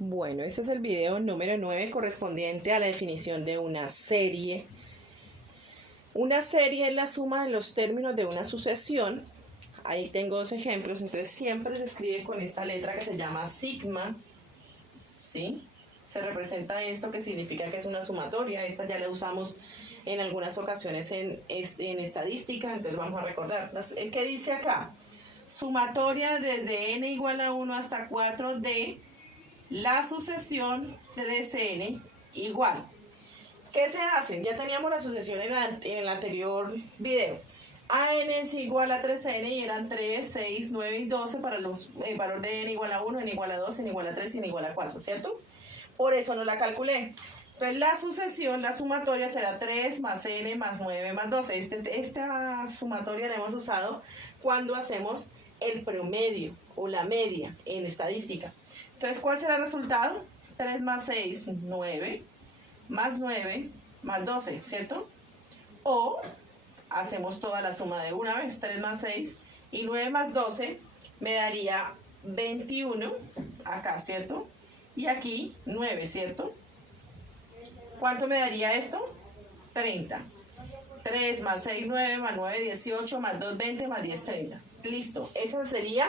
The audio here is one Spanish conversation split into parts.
Bueno, este es el video número 9 correspondiente a la definición de una serie. Una serie es la suma de los términos de una sucesión. Ahí tengo dos ejemplos, entonces siempre se escribe con esta letra que se llama sigma, ¿sí? Se representa esto que significa que es una sumatoria. Esta ya la usamos en algunas ocasiones en estadística, entonces vamos a recordar. ¿Qué dice acá? Sumatoria desde n igual a 1 hasta 4 de la sucesión 3n igual. ¿Qué se hace? Ya teníamos la sucesión en el anterior video. AN es igual a 3n y eran 3, 6, 9 y 12 para el valor de n igual a 1, n igual a 2, n igual a 3 y n igual a 4, ¿cierto? Por eso no la calculé. Entonces la sucesión, la sumatoria será 3 más n más 9 más 12. Esta sumatoria la hemos usado cuando hacemos el promedio o la media en estadística. Entonces, ¿cuál será el resultado? 3 más 6, 9, más 9, más 12, ¿cierto? O hacemos toda la suma de una vez, 3 más 6 y 9 más 12 me daría 21, acá, ¿cierto? Y aquí 9, ¿cierto? ¿Cuánto me daría esto? 30. 3 más 6, 9, más 9, 18, más 2, 20, más 10, 30. Listo, ese sería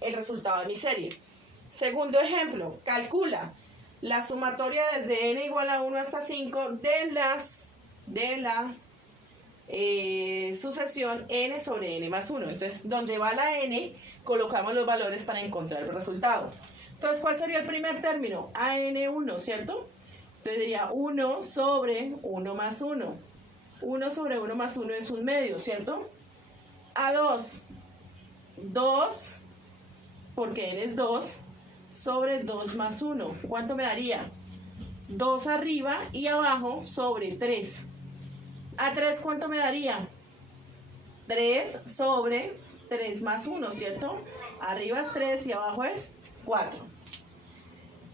el resultado de mi serie. Segundo ejemplo, calcula la sumatoria desde n igual a 1 hasta 5 de la sucesión n sobre n más 1. Entonces, donde va la n, colocamos los valores para encontrar el resultado. Entonces, ¿cuál sería el primer término? AN1, ¿cierto? Entonces diría 1 sobre 1 más 1. 1 sobre 1 más 1 es un medio, ¿cierto? A2, 2, porque n es 2, sobre 2 más 1. ¿Cuánto me daría? 2 arriba y abajo sobre 3. A3, ¿cuánto me daría? 3 sobre 3 más 1, ¿cierto? Arriba es 3 y abajo es 4.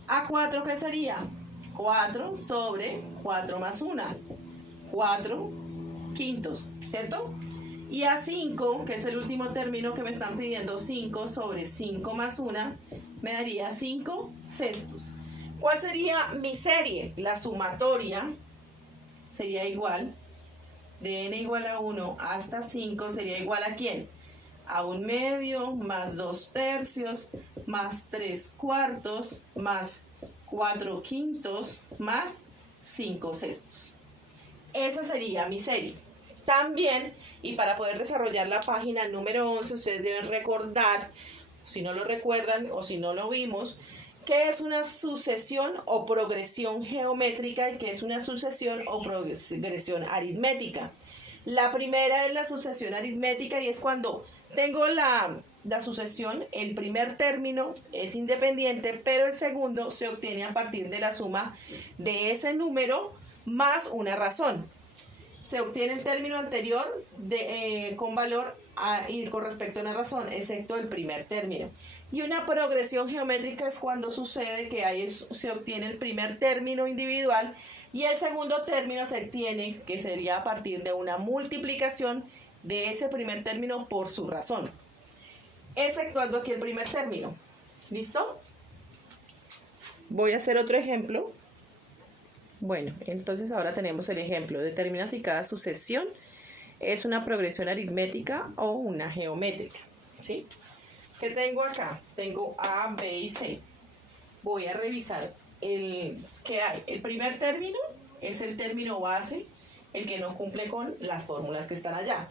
A4, ¿qué sería? 4 sobre 4 más 1. 4 quintos, ¿cierto? Y A5, que es el último término que me están pidiendo, 5 sobre 5 más 1, me daría 5 sextos. ¿Cuál sería mi serie? La sumatoria sería igual, de n igual a 1 hasta 5, sería igual a ¿quién? A 1 medio, más 2 tercios, más 3 cuartos, más 4 quintos, más 5 sextos. Esa sería mi serie. También, y para poder desarrollar la página número 11, ustedes deben recordar, si no lo recuerdan o si no lo vimos, qué es una sucesión o progresión geométrica y qué es una sucesión o progresión aritmética. La primera es la sucesión aritmética y es cuando tengo la sucesión, el primer término es independiente, pero el segundo se obtiene a partir de la suma de ese número más una razón. Se obtiene el término anterior con valor con respecto a una razón, excepto el primer término. Y una progresión geométrica es cuando sucede que se obtiene el primer término individual y el segundo término se obtiene, que sería a partir de una multiplicación de ese primer término por su razón, exceptuando aquí el primer término. ¿Listo? Voy a hacer otro ejemplo. Bueno, entonces ahora tenemos el ejemplo. Determina si cada sucesión es una progresión aritmética o una geométrica, ¿sí? ¿Qué tengo acá? Tengo A, B y C. Voy a revisar qué hay. El primer término es el término base, el que no cumple con las fórmulas que están allá.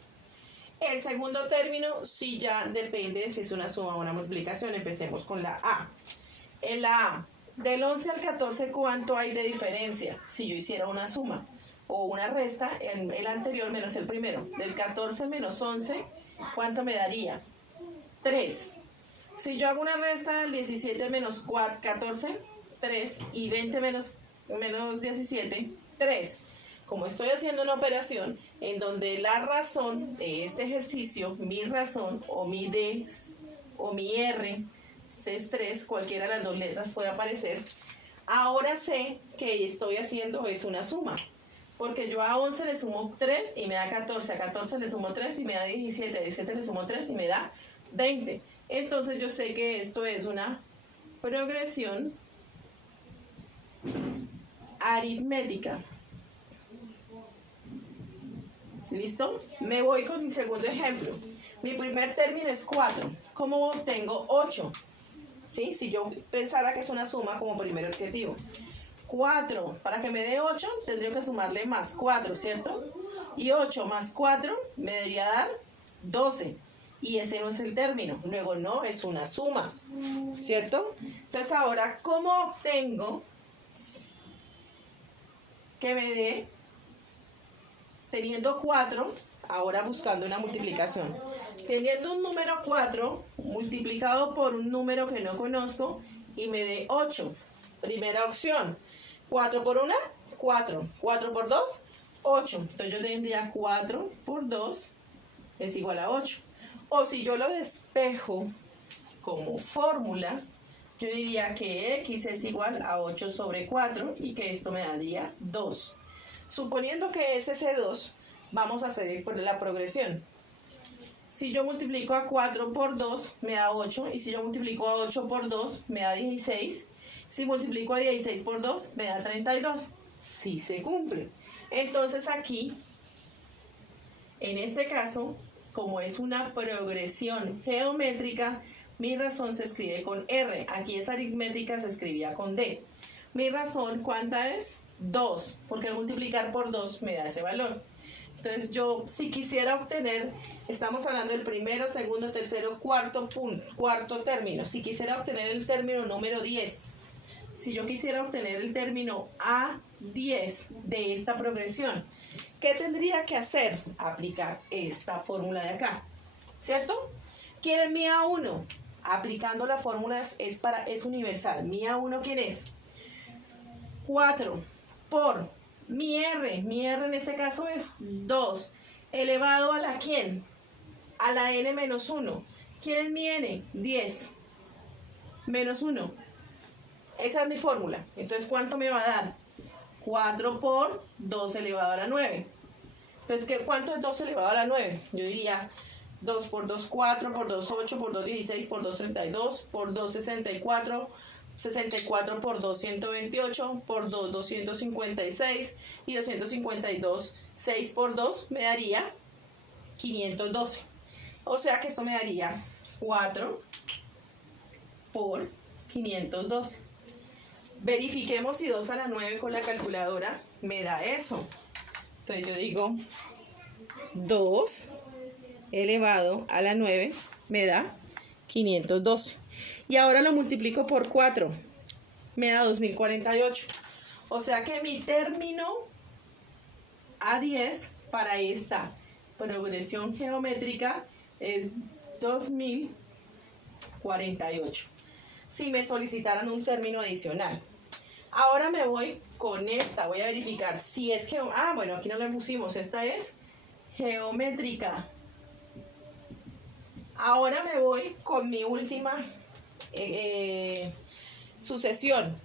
El segundo término sí ya depende de si es una suma o una multiplicación. Empecemos con la A. En la A, del 11 al 14, ¿cuánto hay de diferencia? Si yo hiciera una suma o una resta, en el anterior menos el primero. Del 14 menos 11, ¿cuánto me daría? 3. Si yo hago una resta del 17 menos 14, 3, y 20 menos 17, 3. Como estoy haciendo una operación en donde la razón de este ejercicio, mi razón o mi D o mi R, es 3, cualquiera de las dos letras puede aparecer, ahora sé que estoy haciendo es una suma. Porque yo a 11 le sumo 3 y me da 14, a 14 le sumo 3 y me da 17, a 17 le sumo 3 y me da 20. Entonces yo sé que esto es una progresión aritmética. ¿Listo? Me voy con mi segundo ejemplo. Mi primer término es 4. ¿Cómo obtengo 8? ¿Sí? Si yo pensara que es una suma como primer objetivo. 4, para que me dé 8, tendría que sumarle más 4, ¿cierto? Y 8 más 4 me debería dar 12. Y ese no es el término. Luego no es una suma, ¿cierto? Entonces ahora, ¿cómo obtengo que me dé, teniendo 4, ahora buscando una multiplicación? Teniendo un número 4 multiplicado por un número que no conozco y me dé 8. Primera opción. 4 por 1, 4. 4 por 2, 8. Entonces yo tendría 4 por 2 es igual a 8. O si yo lo despejo como fórmula, yo diría que x es igual a 8 sobre 4 y que esto me daría 2. Suponiendo que es ese 2, vamos a seguir por la progresión. Si yo multiplico a 4 por 2, me da 8. Y si yo multiplico a 8 por 2, me da 16. Si multiplico a 16 por 2, me da 32. Sí se cumple. Entonces aquí, en este caso, como es una progresión geométrica, mi razón se escribe con R. Aquí es aritmética, se escribía con D. Mi razón, ¿cuánta es? 2, porque al multiplicar por 2 me da ese valor. Entonces yo, si quisiera obtener, estamos hablando del primero, segundo, tercero, cuarto término. Si quisiera obtener el término número 10, si yo quisiera obtener el término A10 de esta progresión, ¿qué tendría que hacer? Aplicar esta fórmula de acá, ¿cierto? ¿Quién es mi A1? Aplicando la fórmula es universal. ¿Mi A1 quién es? 4 por mi R en este caso es 2, elevado a la ¿quién? A la n menos 1. ¿Quién es mi n? 10 menos 1. Esa es mi fórmula. Entonces, ¿cuánto me va a dar? 4 por 2 elevado a la 9. Entonces, ¿cuánto es 2 elevado a la 9? Yo diría 2 por 2, 4, por 2, 8, por 2, 16, por 2, 32, por 2, 64, 64 por 2, 128, por 2, 256 y 252, 6 por 2 me daría 512. O sea que esto me daría 4 por 512. Verifiquemos si 2 a la 9 con la calculadora me da eso. Entonces yo digo 2 elevado a la 9 me da 512. Y ahora lo multiplico por 4. Me da 2048. O sea que mi término A10 para esta progresión geométrica es 2048. Si me solicitaran un término adicional. Ahora me voy con esta. Voy a verificar si es bueno, aquí no la pusimos. Esta es geométrica. Ahora me voy con mi última sucesión.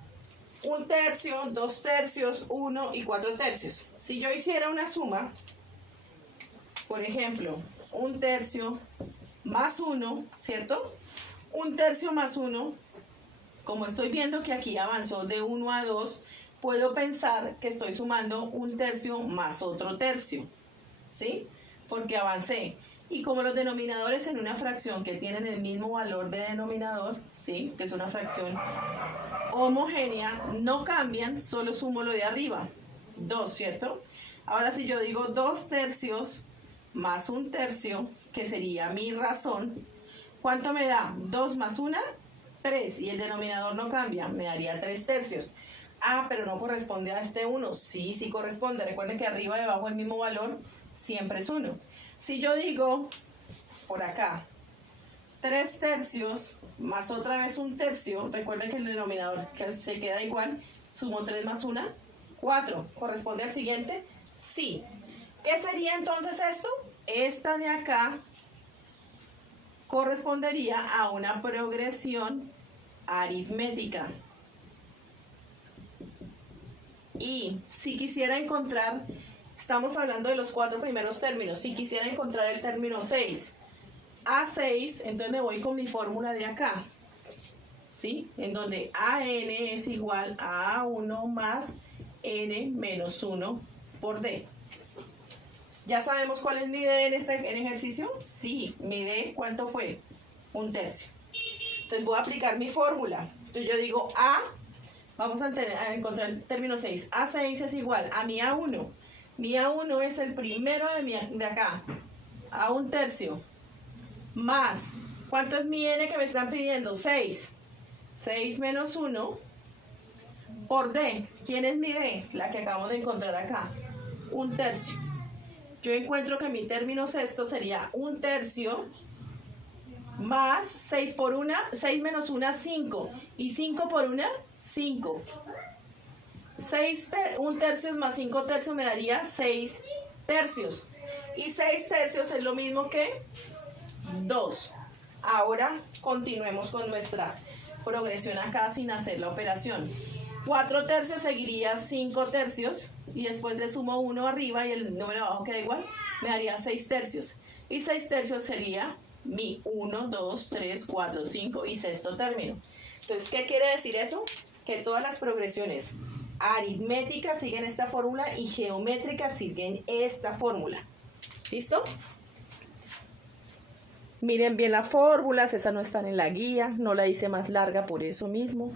1 tercio, 2 tercios, 1 y 4 tercios. Si yo hiciera una suma, por ejemplo, 1 tercio más 1, ¿cierto? 1 tercio más 1, como estoy viendo que aquí avanzó de 1 a 2, puedo pensar que estoy sumando 1 tercio más otro tercio, ¿sí? Porque avancé. Y como los denominadores en una fracción que tienen el mismo valor de denominador, ¿sí? Que es una fracción homogénea, no cambian, solo sumo lo de arriba. 2, ¿cierto? Ahora si yo digo 2 tercios más 1 tercio, que sería mi razón, ¿cuánto me da? 2 más 1, 3. Y el denominador no cambia, me daría 3 tercios. Ah, pero no corresponde a este 1. Sí, sí corresponde. Recuerden que arriba y abajo el mismo valor siempre es 1. Si yo digo, por acá, 3 tercios más otra vez 1 tercio, recuerden que el denominador se queda igual, sumo 3 más 1, 4. ¿Corresponde al siguiente? Sí. ¿Qué sería entonces esto? Esta de acá correspondería a una progresión aritmética. Y si quisiera encontrar, estamos hablando de los 4 primeros términos, si quisiera encontrar el término 6, A6, entonces me voy con mi fórmula de acá, ¿sí? En donde AN es igual a A1 más N menos 1 por D. ¿Ya sabemos cuál es mi D en este ejercicio? Sí, mi D, ¿cuánto fue? 1/3. Entonces voy a aplicar mi fórmula. Entonces yo digo A, vamos a encontrar el término 6. A6 es igual a mi A1. Mi A1 es el primero de acá, a 1/3. Más, ¿cuánto es mi N que me están pidiendo? 6. 6 menos 1 por D. ¿Quién es mi D? La que acabamos de encontrar acá. 1/3. Yo encuentro que mi término sexto sería 1/3 más 6 por 1, 6 menos 1, 5. Y 5 por 1, 5. 1/3 más 5/3 me daría 6/3. Y 6/3 es lo mismo que 2. Ahora continuemos con nuestra progresión acá sin hacer la operación. 4/3 seguiría 5/3 y después le sumo 1 arriba y el número abajo queda igual, me daría 6/3. Y 6/3 sería mi 1, 2, 3, 4, 5 y sexto término. Entonces, ¿qué quiere decir eso? Que todas las progresiones aritméticas siguen esta fórmula y geométricas siguen esta fórmula. ¿Listo? Miren bien las fórmulas, esas no están en la guía, no la hice más larga por eso mismo.